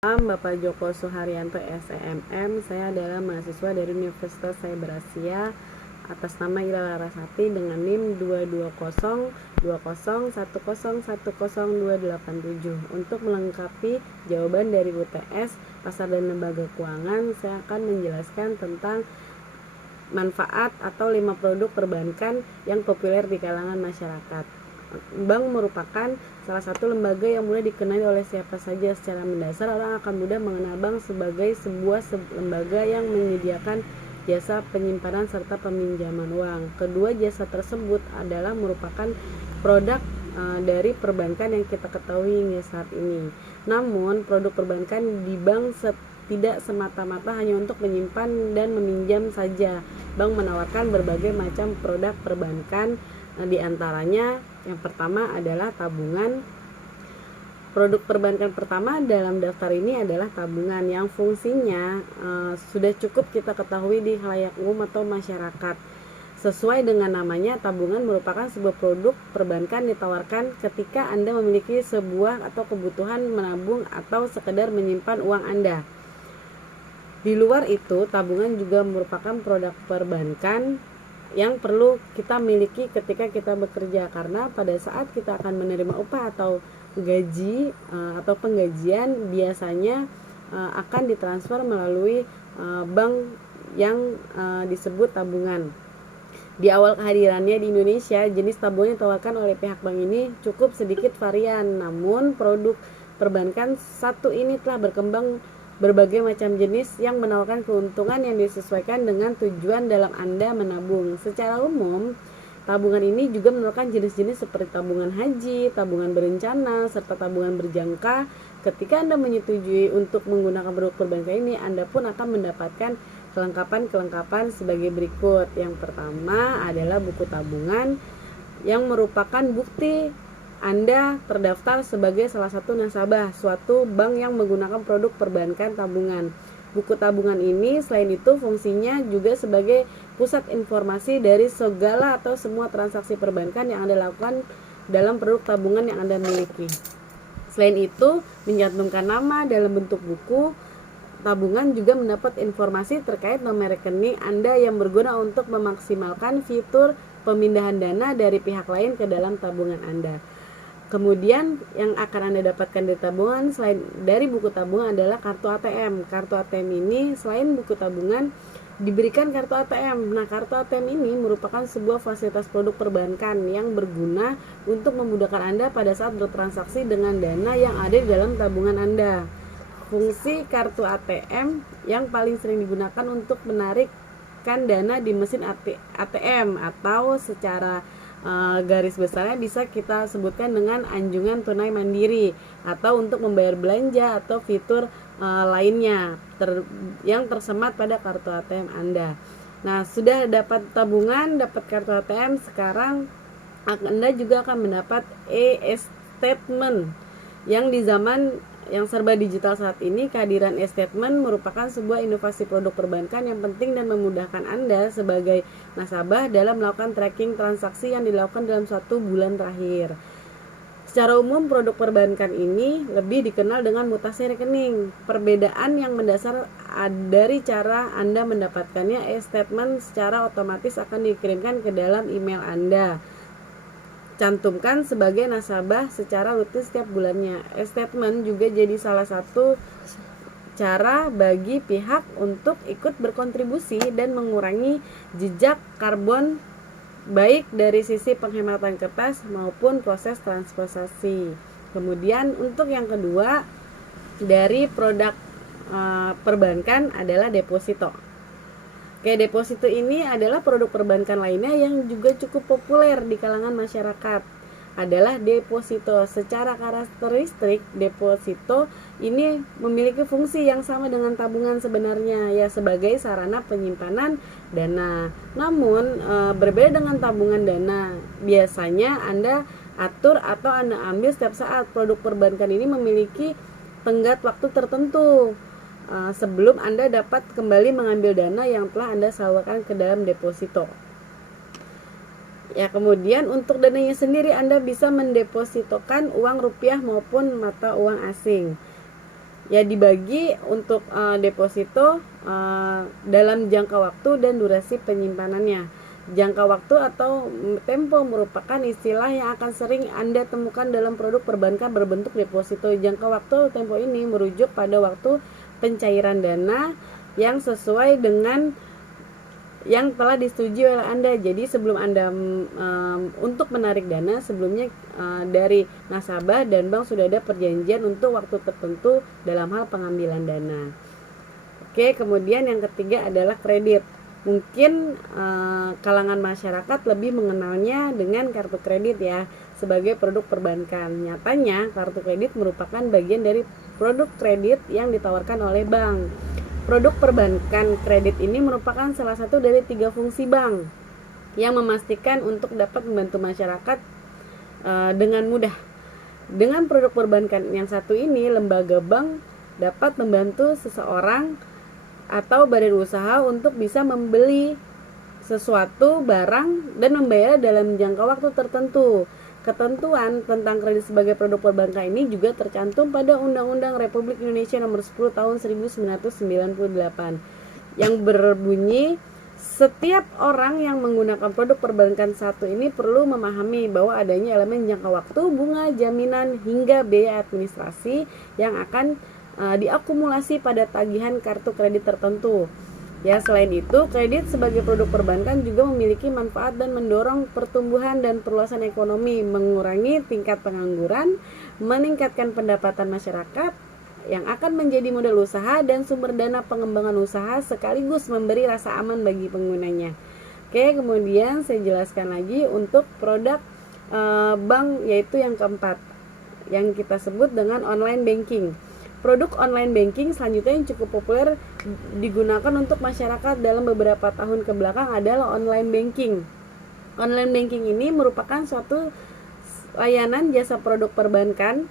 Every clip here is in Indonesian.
Bapak Joko Suharyanto SEMM. Saya adalah mahasiswa dari Universitas Cyber Asia atas nama Ira Larasati dengan NIM 2202010101027. Untuk melengkapi jawaban dari UTS Pasar dan Lembaga Keuangan, saya akan menjelaskan tentang manfaat atau 5 produk perbankan yang populer di kalangan masyarakat. Bank merupakan salah satu lembaga yang mudah dikenali oleh siapa saja. Secara mendasar, orang akan mudah mengenal bank sebagai sebuah lembaga yang menyediakan jasa penyimpanan serta peminjaman uang. Kedua jasa tersebut adalah merupakan produk dari perbankan yang kita ketahui hingga saat ini. Namun, produk perbankan di bank tidak semata-mata hanya untuk menyimpan dan meminjam saja. Bank menawarkan berbagai macam produk perbankan. Di antaranya yang pertama adalah tabungan. Produk perbankan pertama dalam daftar ini adalah tabungan yang fungsinya sudah cukup kita ketahui di khalayak umum atau masyarakat. Sesuai dengan namanya, tabungan merupakan sebuah produk perbankan ditawarkan ketika Anda memiliki sebuah atau kebutuhan menabung atau sekedar menyimpan uang Anda. Di luar itu, tabungan juga merupakan produk perbankan yang perlu kita miliki ketika kita bekerja, karena pada saat kita akan menerima upah atau gaji atau penggajian biasanya akan ditransfer melalui bank yang disebut tabungan. Di awal kehadirannya di Indonesia, jenis tabungan yang ditawarkan oleh pihak bank ini cukup sedikit varian. Namun produk perbankan satu ini telah berkembang berbagai macam jenis yang menawarkan keuntungan yang disesuaikan dengan tujuan dalam Anda menabung. Secara umum, tabungan ini juga menawarkan jenis-jenis seperti tabungan haji, tabungan berencana, serta tabungan berjangka. Ketika Anda menyetujui untuk menggunakan produk perbankan ini, Anda pun akan mendapatkan kelengkapan sebagai berikut. Yang pertama adalah buku tabungan yang merupakan bukti Anda terdaftar sebagai salah satu nasabah suatu bank yang menggunakan produk perbankan tabungan. Buku tabungan ini selain itu fungsinya juga sebagai pusat informasi dari segala atau semua transaksi perbankan yang Anda lakukan dalam produk tabungan yang Anda miliki. Selain itu, mencantumkan nama dalam bentuk buku tabungan juga mendapat informasi terkait nomor rekening Anda yang berguna untuk memaksimalkan fitur pemindahan dana dari pihak lain ke dalam tabungan Anda. Kemudian yang akan Anda dapatkan dari tabungan selain dari buku tabungan adalah kartu ATM. Kartu ATM ini selain buku tabungan diberikan kartu ATM. Nah, kartu ATM ini merupakan sebuah fasilitas produk perbankan yang berguna untuk memudahkan Anda pada saat bertransaksi dengan dana yang ada di dalam tabungan Anda. Fungsi kartu ATM yang paling sering digunakan untuk menarikkan dana di mesin ATM atau secara garis besarnya bisa kita sebutkan dengan anjungan tunai mandiri atau untuk membayar belanja atau fitur lainnya yang tersemat pada kartu ATM Anda. Nah, sudah dapat tabungan, dapat kartu ATM, sekarang Anda juga akan mendapat e-statement. Yang di zaman yang serba digital saat ini, kehadiran e-statement merupakan sebuah inovasi produk perbankan yang penting dan memudahkan Anda sebagai nasabah dalam melakukan tracking transaksi yang dilakukan dalam suatu bulan terakhir. Secara umum, produk perbankan ini lebih dikenal dengan mutasi rekening. Perbedaan yang mendasar dari cara Anda mendapatkannya, e-statement secara otomatis akan dikirimkan ke dalam email Anda. Cantumkan sebagai nasabah secara rutin setiap bulannya. E-statement juga jadi salah satu cara bagi pihak untuk ikut berkontribusi dan mengurangi jejak karbon baik dari sisi penghematan kertas maupun proses transportasi. Kemudian untuk yang kedua dari produk perbankan adalah deposito. Deposito ini adalah produk perbankan lainnya yang juga cukup populer di kalangan masyarakat. Adalah deposito. Secara karakteristik, deposito ini memiliki fungsi yang sama dengan tabungan sebenarnya, ya sebagai sarana penyimpanan dana. Namun berbeda dengan tabungan dana, biasanya Anda atur atau Anda ambil setiap saat. Produk perbankan ini memiliki tenggat waktu tertentu sebelum Anda dapat kembali mengambil dana yang telah Anda salurkan ke dalam deposito. Ya, kemudian untuk dananya sendiri Anda bisa mendepositokan uang rupiah maupun mata uang asing. Ya dibagi untuk deposito dalam jangka waktu dan durasi penyimpanannya. Jangka waktu atau tempo merupakan istilah yang akan sering Anda temukan dalam produk perbankan berbentuk deposito. Jangka waktu atau tempo ini merujuk pada waktu pencairan dana yang sesuai dengan yang telah disetujui oleh Anda. Jadi sebelum Anda untuk menarik dana, sebelumnya dari nasabah dan bank sudah ada perjanjian untuk waktu tertentu dalam hal pengambilan dana. Oke, kemudian yang ketiga adalah kredit. Mungkin kalangan masyarakat lebih mengenalnya dengan kartu kredit ya, sebagai produk perbankan. Nyatanya kartu kredit merupakan bagian dari produk kredit yang ditawarkan oleh bank. Produk perbankan kredit ini merupakan salah satu dari 3 fungsi bank yang memastikan untuk dapat membantu masyarakat dengan mudah. Dengan produk perbankan yang satu ini, lembaga bank dapat membantu seseorang atau badan usaha untuk bisa membeli sesuatu barang dan membayar dalam jangka waktu tertentu. Ketentuan tentang kredit sebagai produk perbankan ini juga tercantum pada Undang-Undang Republik Indonesia Nomor 10 Tahun 1998 yang berbunyi, setiap orang yang menggunakan produk perbankan satu ini perlu memahami bahwa adanya elemen jangka waktu, bunga, jaminan, hingga biaya administrasi yang akan diakumulasi pada tagihan kartu kredit tertentu. Ya, selain itu, kredit sebagai produk perbankan juga memiliki manfaat dan mendorong pertumbuhan dan perluasan ekonomi, mengurangi tingkat pengangguran, meningkatkan pendapatan masyarakat yang akan menjadi modal usaha dan sumber dana pengembangan usaha, sekaligus memberi rasa aman bagi penggunanya. Oke, kemudian saya jelaskan lagi untuk produk bank, yaitu yang keempat, yang kita sebut dengan online banking. Produk online banking selanjutnya yang cukup populer digunakan untuk masyarakat dalam beberapa tahun ke belakang adalah online banking. Online banking ini merupakan suatu layanan jasa produk perbankan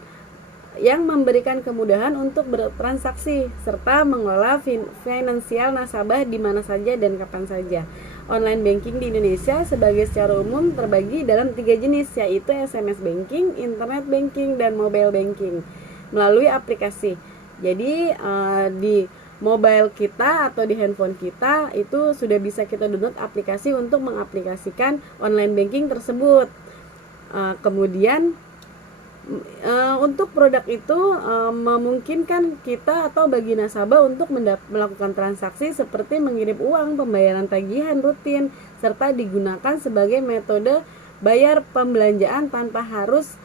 yang memberikan kemudahan untuk bertransaksi serta mengelola finansial nasabah di mana saja dan kapan saja. Online banking di Indonesia sebagai secara umum terbagi dalam 3 jenis, yaitu SMS banking, internet banking, dan mobile banking melalui aplikasi. Jadi di mobile kita atau di handphone kita itu sudah bisa kita download aplikasi untuk mengaplikasikan online banking tersebut. Kemudian untuk produk itu memungkinkan kita atau bagi nasabah untuk melakukan transaksi seperti mengirim uang, pembayaran tagihan rutin, serta digunakan sebagai metode bayar pembelanjaan tanpa harus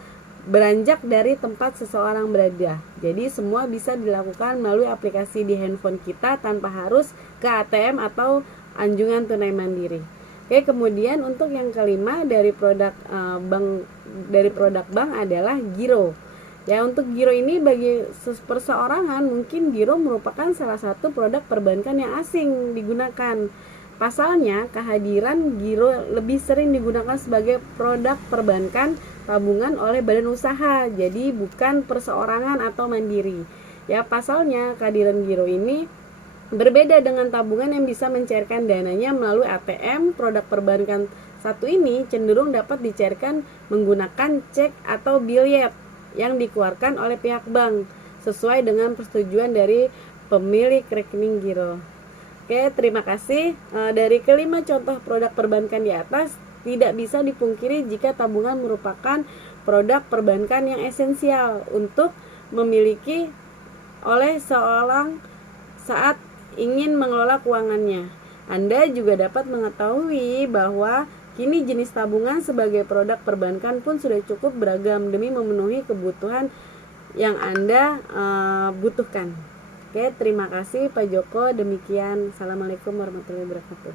beranjak dari tempat seseorang berada. Jadi semua bisa dilakukan melalui aplikasi di handphone kita tanpa harus ke ATM atau anjungan tunai mandiri. Oke, kemudian untuk yang kelima dari produk bank adalah giro. Ya, untuk giro ini bagi perseorangan mungkin giro merupakan salah satu produk perbankan yang asing digunakan. Pasalnya, kehadiran giro lebih sering digunakan sebagai produk perbankan tabungan oleh badan usaha, jadi bukan perseorangan atau mandiri. Ya, pasalnya kehadiran giro ini berbeda dengan tabungan yang bisa mencairkan dananya melalui ATM. Produk perbankan satu ini cenderung dapat dicairkan menggunakan cek atau biljet yang dikeluarkan oleh pihak bank sesuai dengan persetujuan dari pemilik rekening giro. Oke, terima kasih. Dari kelima contoh produk perbankan di atas, tidak bisa dipungkiri jika tabungan merupakan produk perbankan yang esensial untuk memiliki oleh seorang saat ingin mengelola keuangannya. Anda juga dapat mengetahui bahwa kini jenis tabungan sebagai produk perbankan pun sudah cukup beragam demi memenuhi kebutuhan yang Anda butuhkan. Oke, terima kasih Pak Joko. Demikian. Assalamualaikum warahmatullahi wabarakatuh.